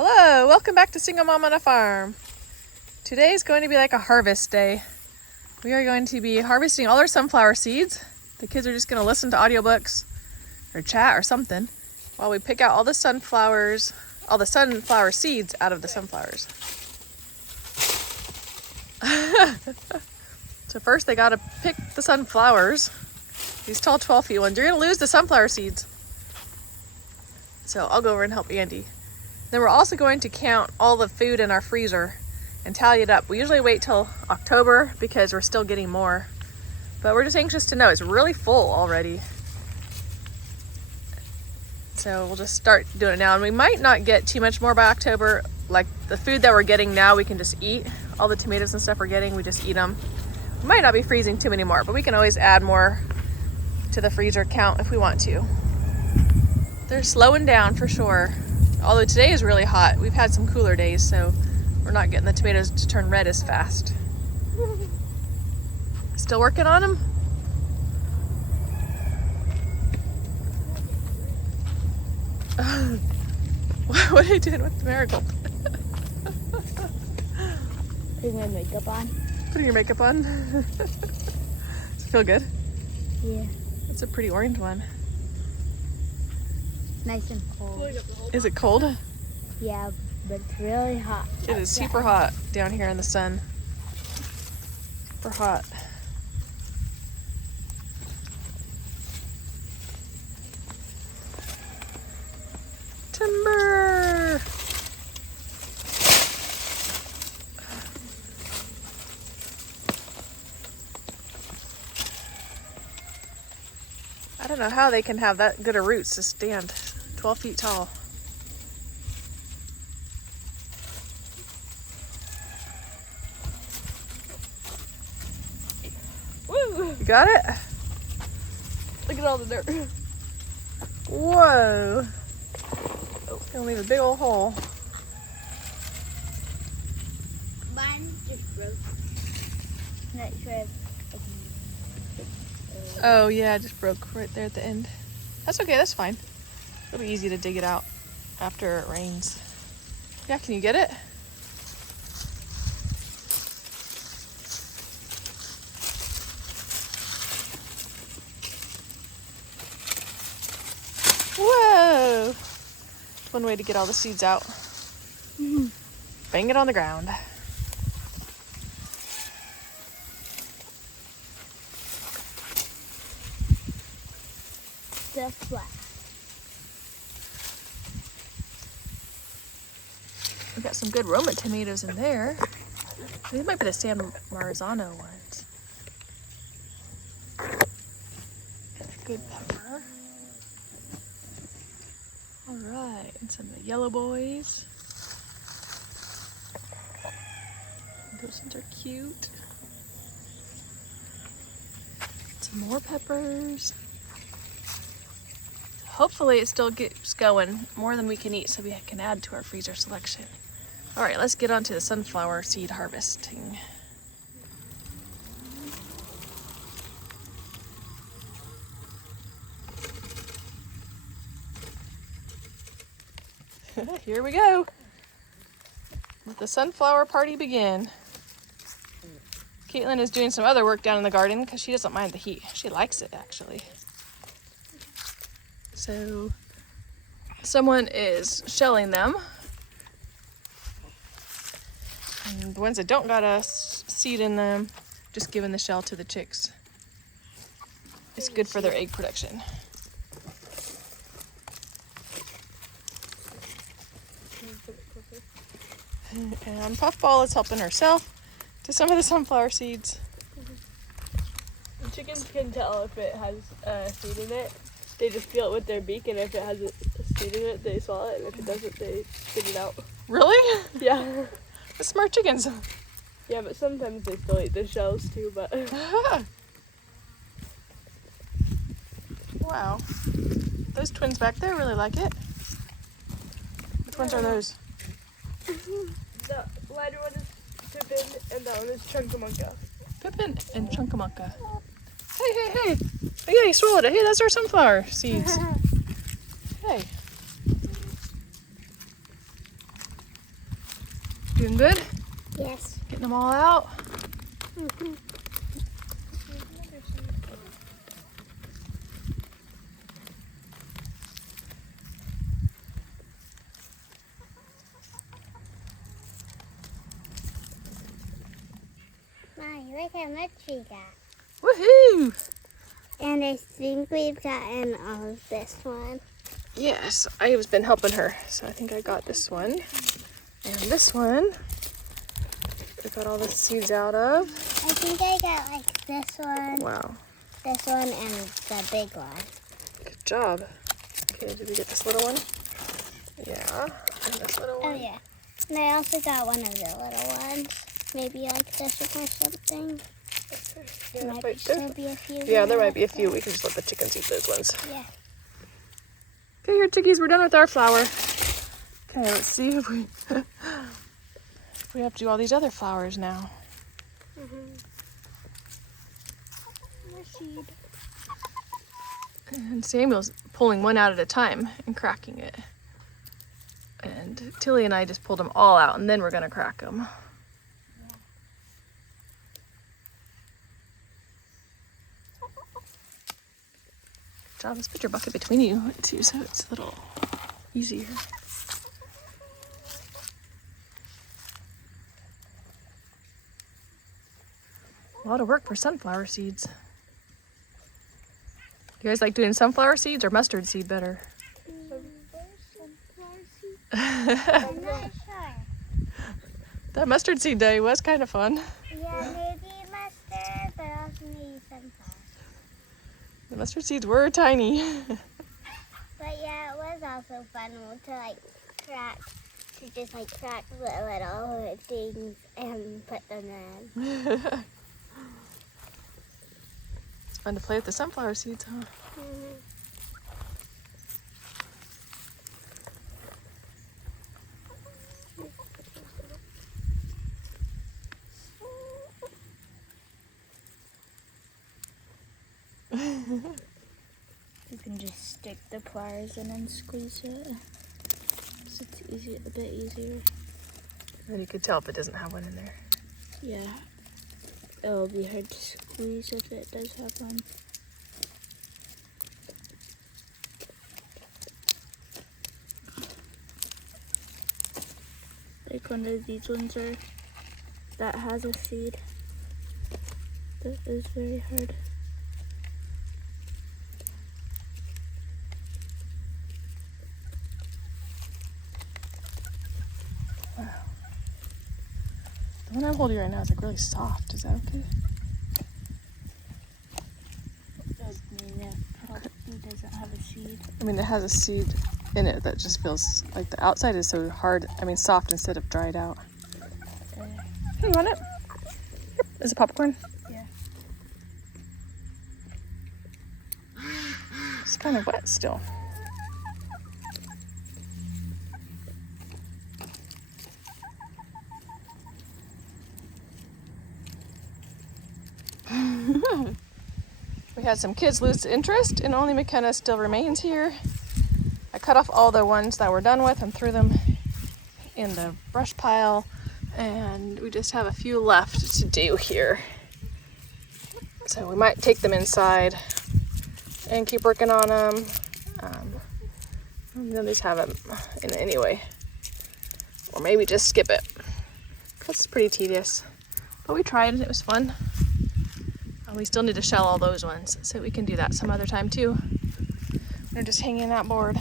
Hello, welcome back to Single Mom on a Farm. Today is going to be like a harvest day. We are going to be harvesting all our sunflower seeds. The kids are just going to listen to audiobooks or chat or something while we pick out all the sunflower seeds out of the sunflowers. So first they got to pick the sunflowers, these tall 12 feet ones. You're going to lose the sunflower seeds. So I'll go over and help Andy. Then we're also going to count all the food in our freezer and tally it up. We usually wait till October because we're still getting more. But we're just anxious to know. It's really full already. So we'll just start doing it now. And we might not get too much more by October. Like the food that we're getting now, we can just eat. All the tomatoes and stuff we're getting, we just eat them. We might not be freezing too many more, but we can always add more to the freezer count if we want to. They're slowing down for sure. Although today is really hot. We've had some cooler days, so we're not getting the tomatoes to turn red as fast. Still working on them? What are you doing with the marigold? Putting my makeup on. Putting your makeup on? Does it feel good? Yeah. It's a pretty orange one. Nice and cold. Is it cold? Yeah, but it's really hot. It is super hot down here in the sun. Super hot. Timber! I don't know how they can have that good of roots to stand 12 feet tall. Woo! You got it? Look at all the dirt. Whoa! Oh, it's gonna leave a big old hole. Mine just broke. Not sure if Oh yeah, it just broke right there at the end. That's okay, that's fine. It'll be easy to dig it out after it rains. Yeah, can you get it? Whoa! One way to get all the seeds out. Bang it on the ground. the flat. We got some good Roma tomatoes in there. These might be the San Marzano ones. Good pepper. All right, and some of the yellow boys. Those ones are cute. Some more peppers. Hopefully it still gets going more than we can eat so we can add to our freezer selection. All right, let's get on to the sunflower seed harvesting. Here we go. Let the sunflower party begin. Caitlin is doing some other work down in the garden because she doesn't mind the heat. She likes it, actually. So someone is shelling them. And the ones that don't got a seed in them, just giving the shell to the chicks. It's good for their egg production. And Puffball is helping herself to some of the sunflower seeds. The chickens can tell if it has a seed in it. They just feel it with their beak, and if it has a seed in it, they swallow it, and if it doesn't, they spit it out. Really? Yeah. The smart chickens. Yeah, but sometimes they still eat the shells too, but... Wow. Those twins back there really like it. Which ones are those? The lighter one is Pippin, and that one is Chunkamunka. Pippin and Chunkamunka. Hey, hey, hey. Oh yeah, you swallowed it. Hey, those are sunflower seeds. Hey. Doing good? Yes. Getting them all out? Mommy, look how much we got. Woohoo! And I think we've gotten all of this one. Yes, I've been helping her, so I think I got this one. And this one, I got all the seeds out of. I think I got like this one, Wow, this one, and the big one. good job. Okay, did we get this little one? Yeah, and this little Oh one. yeah. And I also got one of the little ones. Maybe like this one or something. Yeah, There might right still there. be a few. Yeah, there there. might be a few. We can just let the chickens eat those ones. Yeah. Okay, here, chickies, we're done with our flower. Okay, let's see if we if we have to do all these other flowers now. Seed. And Samuel's pulling one out at a time and cracking it. And Tilly and I just pulled them all out, and then we're gonna crack them. Good job. Let's put your bucket between you too, so it's a little easier. A lot of work for sunflower seeds. You guys like doing sunflower seeds or mustard seed better? I'm not sure. That mustard seed day was kind of fun. Yeah, maybe mustard, but also maybe sunflower. The mustard seeds were tiny. But yeah, it was also fun to like crack, to just like crack the little things and put them in. It's fun to play with the sunflower seeds, huh? You can just stick the pliers in and squeeze it. So it's easy, a bit easier. Then you could tell if it doesn't have one in there. Yeah. It'll be hard to squeeze if it does have one. Like one of these ones that has a seed. That is very hard. The one I'm holding right now is like really soft. Is that okay? Does mean it probably doesn't have a seed. I mean, it has a seed in it that just feels like the outside is so hard. I mean, soft instead of dried out. Hey, you want it? Is it popcorn? Yeah. It's kind of wet still. We had some kids lose interest, and only McKenna still remains here. I cut off all the ones that we're done with and threw them in the brush pile, and we just have a few left to do here. So we might take them inside and keep working on them. And then just have them in it anyway. Or maybe just skip it, because it's pretty tedious. But we tried and it was fun. We still need to shell all those ones, so we can do that some other time too. We're just hanging out bored,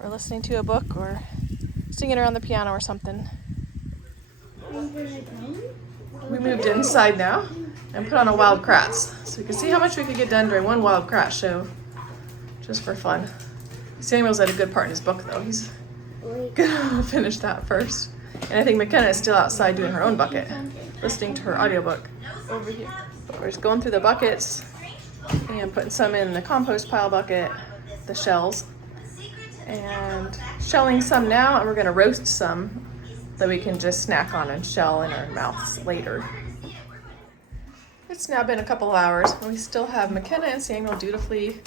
or listening to a book, or singing around the piano or something. We moved inside now and put on a wild kratts, so we can see how much we could get done during one wild kratts show, just for fun. Samuel's had a good part in his book though. He's gonna finish that first. And I think McKenna is still outside doing her own bucket, listening to her audiobook over here. But we're just going through the buckets and putting some in the compost pile bucket, the shells, and shelling some now, and we're gonna roast some that we can just snack on and shell in our mouths later. It's now been a couple hours, and we still have McKenna and Samuel dutifully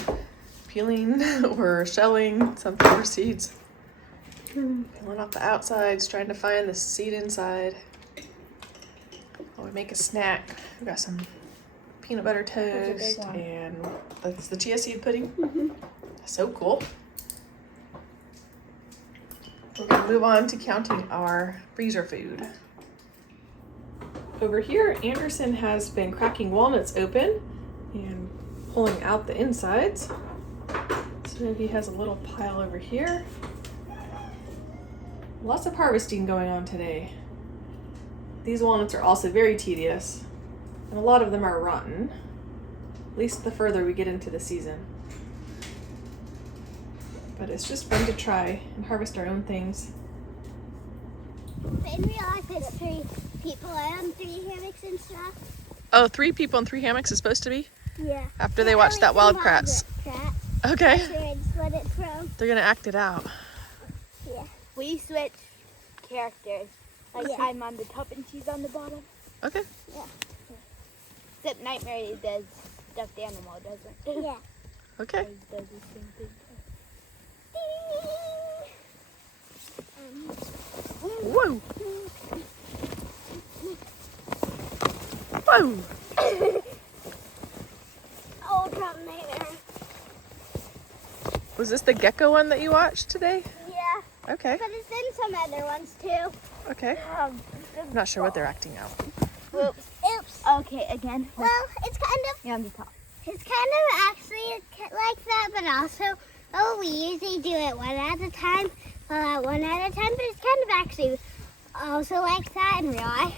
peeling or shelling sunflower seeds. Peeling off the outsides, trying to find the seed inside. While we make a snack, we got some peanut butter toast and that's the chia seed pudding. So cool. We're gonna move on to counting our freezer food. Over here, Anderson has been cracking walnuts open and pulling out the insides. So he has a little pile over here. Lots of harvesting going on today. These walnuts are also very tedious, and a lot of them are rotten, at least the further we get into the season. But it's just fun to try and harvest our own things. In real life, it's 3 people on 3 hammocks and stuff. Oh, 3 people in 3 hammocks is supposed to be? Yeah. After they watch that Wild Kratts. Okay. That's where it's what it's from. They're gonna act it out. Yeah. We switch characters. Like I'm on the top and she's on the bottom. Okay. Except Nightmare does stuffed animal, doesn't? Yeah. Okay. Does the same thing. Whoa. Whoa. Oh, drop Nightmare. Was this the gecko one that you watched today? Yeah. Okay. But it's in some other ones too. Okay. I'm not sure what they're acting out. Oops. Oops. Okay, again. Well, it's kind of. You're on the top. It's kind of actually like that, but also, we usually do it one at a time. One at a time, but it's kind of actually also like that in real life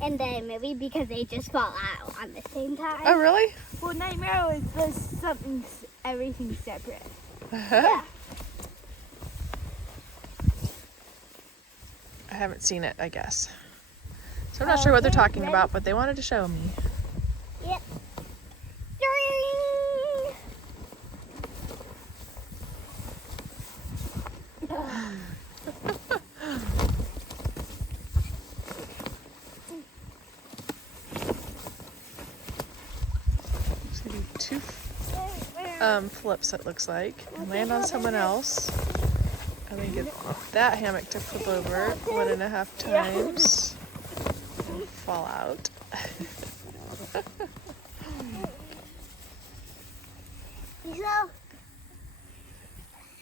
in the movie because they just fall out on the same time. Oh, really? Well, Nightmare was just something, everything separate. Yeah. I haven't seen it, I guess. So I'm not sure what they're talking about, but they wanted to show me. Yep. So do 2 flips, it looks like, and land on someone else. And then get that hammock to flip over 1.5 times. And fall out. So,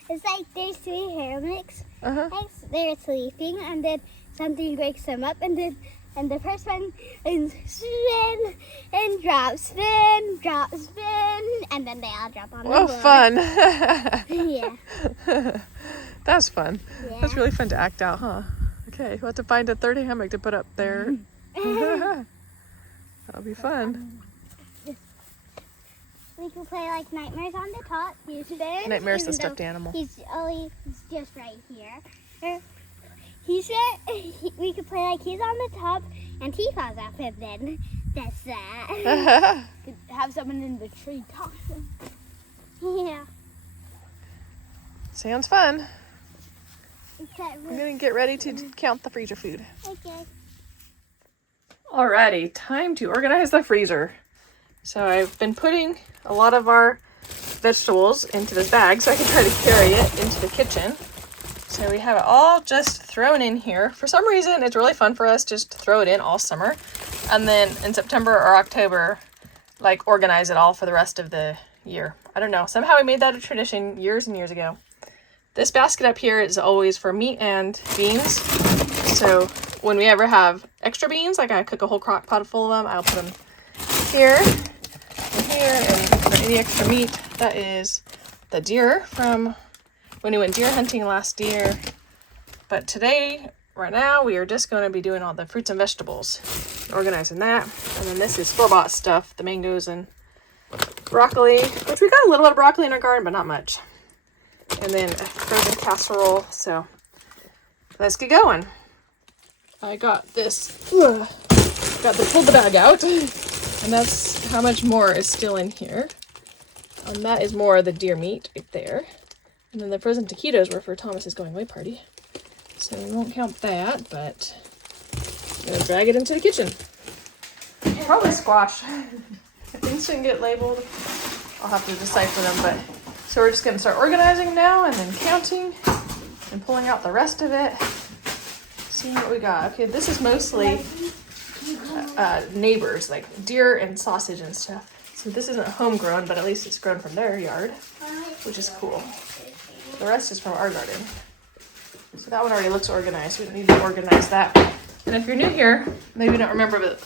it's like there's 3 hammocks. Uh-huh. They're sleeping, and then something wakes them up, and the first one is spin and drop, spin, and then they all drop on the Oh, floor. fun. Yeah. That's fun. Yeah. That's really fun to act out, huh? Okay, we'll have to find a 3rd hammock to put up there. That'll be fun. We can play like Nightmares on the top. You spin. Nightmare's the even stuffed though animal. He's just right here. We could play like he's on the top and he falls off, and then that's that. Could have someone in the tree talk to them. Yeah. Sounds fun. Except I'm gonna get ready to count the freezer food. okay. Alrighty, time to organize the freezer. So I've been putting a lot of our vegetables into this bag so I can try to carry it into the kitchen. So we have it all just thrown in here. For some reason, it's really fun for us just to throw it in all summer. And then in September or October, like organize it all for the rest of the year. I don't know. Somehow we made that a tradition years and years ago. This basket up here is always for meat and beans. So when we ever have extra beans, like I cook a whole crock pot full of them, I'll put them here and here, and for any extra meat, that is the deer from when we went deer hunting last year. But today, right now, we are just going to be doing all the fruits and vegetables, organizing that. And then this is store-bought stuff, the mangoes and broccoli, which we got a little bit of broccoli in our garden, but not much. And then a frozen casserole, so let's get going. I got this, pulled the bag out, and that's how much more is still in here. And that is more of the deer meat right there. And then the frozen taquitos were for Thomas's going away party. So we won't count that, but I'm gonna drag it into the kitchen. Probably squash. Things shouldn't get labeled. I'll have to decipher them, but so we're just gonna start organizing now and then counting. and pulling out the rest of it. Seeing what we got. Okay, this is mostly neighbors, like deer and sausage and stuff. So this isn't homegrown, but at least it's grown from their yard, which is cool. The rest is from our garden. So that one already looks organized. We don't need to organize that. And if you're new here, maybe you don't remember, but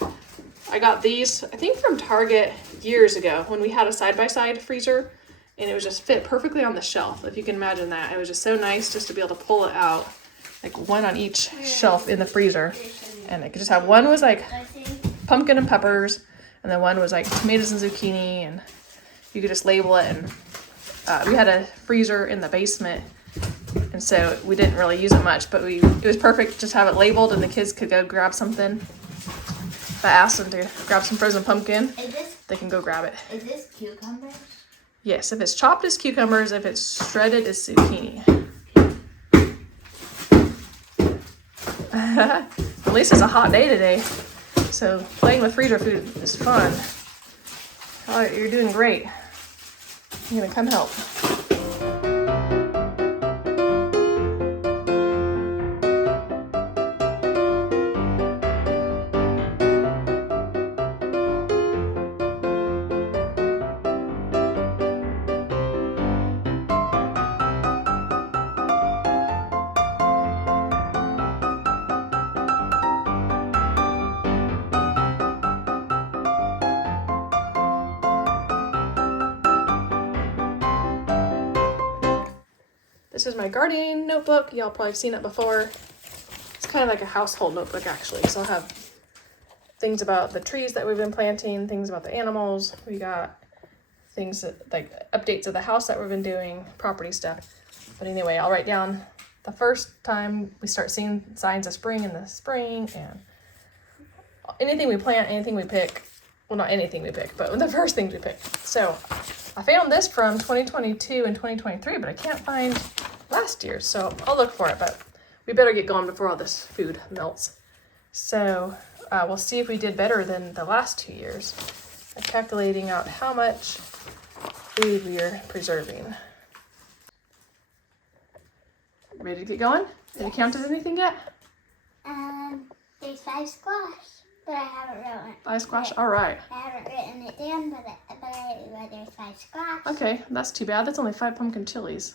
I got these, I think from Target years ago when we had a side-by-side freezer, and it was just fit perfectly on the shelf. If you can imagine that. It was just so nice just to be able to pull it out, like one on each shelf in the freezer. And I could just have, one was like pumpkin and peppers, and then one was like tomatoes and zucchini, and you could just label it. And we had a freezer in the basement, and so we didn't really use it much, but it was perfect just have it labeled, and the kids could go grab something. If I asked them to grab some frozen pumpkin, they can go grab it. Is this cucumbers? Yes, if it's chopped, it's cucumbers. If it's shredded, it's zucchini. At least it's a hot day today, so playing with freezer food is fun. Oh, you're doing great. I'm gonna come help. This is my gardening notebook. Y'all probably have seen it before. It's kind of like a household notebook actually. So I'll have things about the trees that we've been planting, things about the animals. We got things that, like updates of the house that we've been doing, property stuff. But anyway, I'll write down the first time we start seeing signs of spring in the spring, and anything we plant, anything we pick. Well, not anything we pick, but the first things we pick. So I found this from 2022 and 2023, but I can't find last year, so I'll look for it, but we better get going before all this food melts. So we'll see if we did better than the last 2 years. I'm calculating out how much food we are preserving. Ready to get going? Have you counted anything yet? There's 5 squash, but I haven't written it. 5 squash? All right. I haven't written it down, but there's 5 squash. Okay, that's too bad. That's only 5 pumpkin chilies.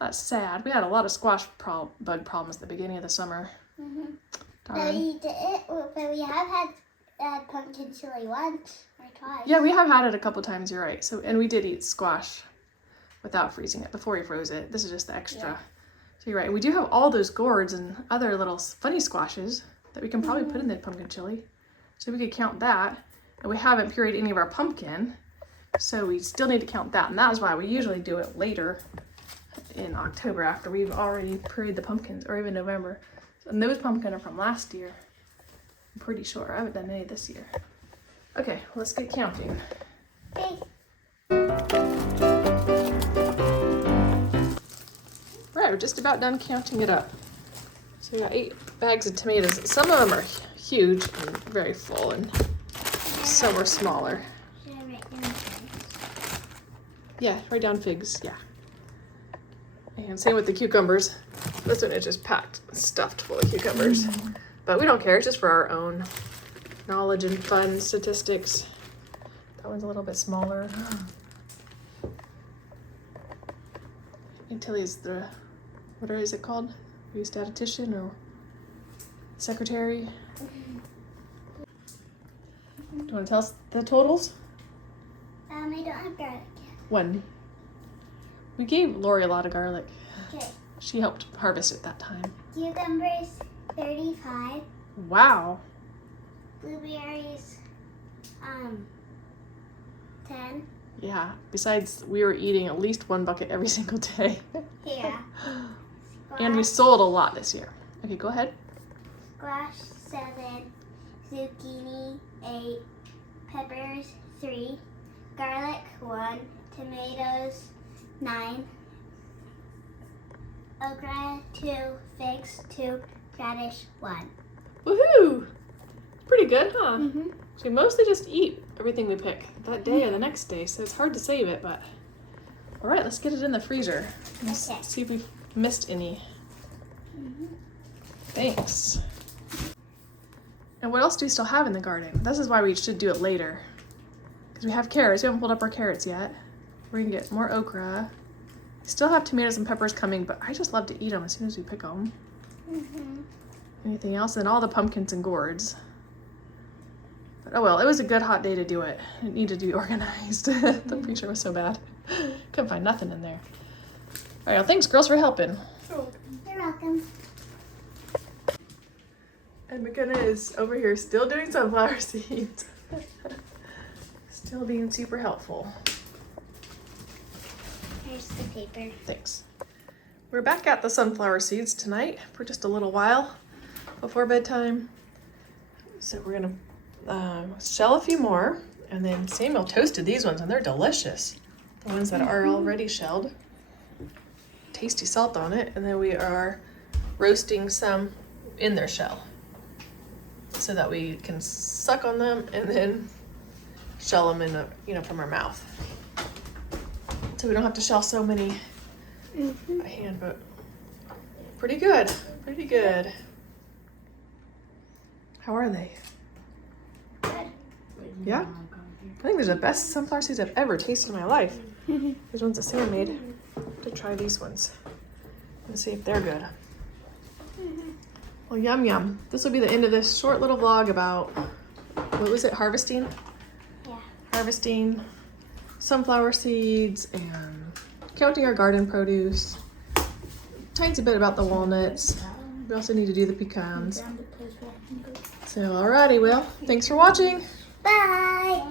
That's sad. We had a lot of squash bug problems at the beginning of the summer. Mm-hmm. Darn. But we have had pumpkin chili once or twice. Yeah, we have had it a couple times, you're right. So, and we did eat squash without freezing it before we froze it. This is just the extra. Yeah. So you're right. We do have all those gourds and other little funny squashes that we can probably put in the pumpkin chili. So we could count that. And we haven't pureed any of our pumpkin. So we still need to count that. And that is why we usually do it later in October after we've already pureed the pumpkins, or even November. And those pumpkin are from last year. I'm pretty sure. I haven't done any this year. Okay, let's get counting. Okay. Right, we're just about done counting it up. So we got 8 bags of tomatoes. Some of them are huge and very full, and some are smaller. Should I write down figs? Yeah, write down figs, yeah. And same with the cucumbers. This one is just packed, stuffed full of cucumbers. But we don't care, it's just for our own knowledge and fun statistics. That one's a little bit smaller. And Tilly's the, what is it called? Are you a statistician or secretary? Do you want to tell us the totals? I don't have garlic yet. 1. We gave Lori a lot of garlic. Okay. She helped harvest it that time. Cucumbers, 35. Wow. Blueberries, 10. Yeah. Besides, we were eating at least 1 bucket every single day. Yeah. And we sold a lot this year. Okay, go ahead. Squash, 7. Zucchini, 8. Peppers, 3. Garlic, 1. Tomatoes, 9. Okra, 2. Figs, 2. Radish, 1. Woohoo! Pretty good, huh? Mm-hmm. So we mostly just eat everything we pick that day or the next day, so it's hard to save it, but... All right, let's get it in the freezer. Let's Okay. see if we missed any. Thanks. And what else do we still have in the garden? This is why we should do it later. Because we have carrots. We haven't pulled up our carrots yet. We're gonna get more okra. We still have tomatoes and peppers coming, but I just love to eat them as soon as we pick them. Anything else? And all the pumpkins and gourds. But oh well, it was a good hot day to do it. It needed to be organized. The picture was so bad. Couldn't find nothing in there. All right, well, thanks girls for helping. You're welcome. And McKenna is over here still doing sunflower seeds. Still being super helpful. Here's the paper. Thanks. We're back at the sunflower seeds tonight for just a little while before bedtime. So we're gonna shell a few more, and then Samuel toasted these ones and they're delicious. The ones that are already shelled. Tasty salt on it, and then we are roasting some in their shell so that we can suck on them and then shell them in from our mouth. So we don't have to shell so many by hand, but pretty good, pretty good. How are they? Good. Yeah? I think they're the best sunflower seeds I've ever tasted in my life. Those ones that Sam made. To try these ones and see if they're good. Well, yum yum. This will be the end of this short little vlog about, what was it, harvesting? Yeah. Harvesting sunflower seeds and counting our garden produce. Tiny bit about the walnuts. We also need to do the pecans. So alrighty, well, thanks for watching. Bye.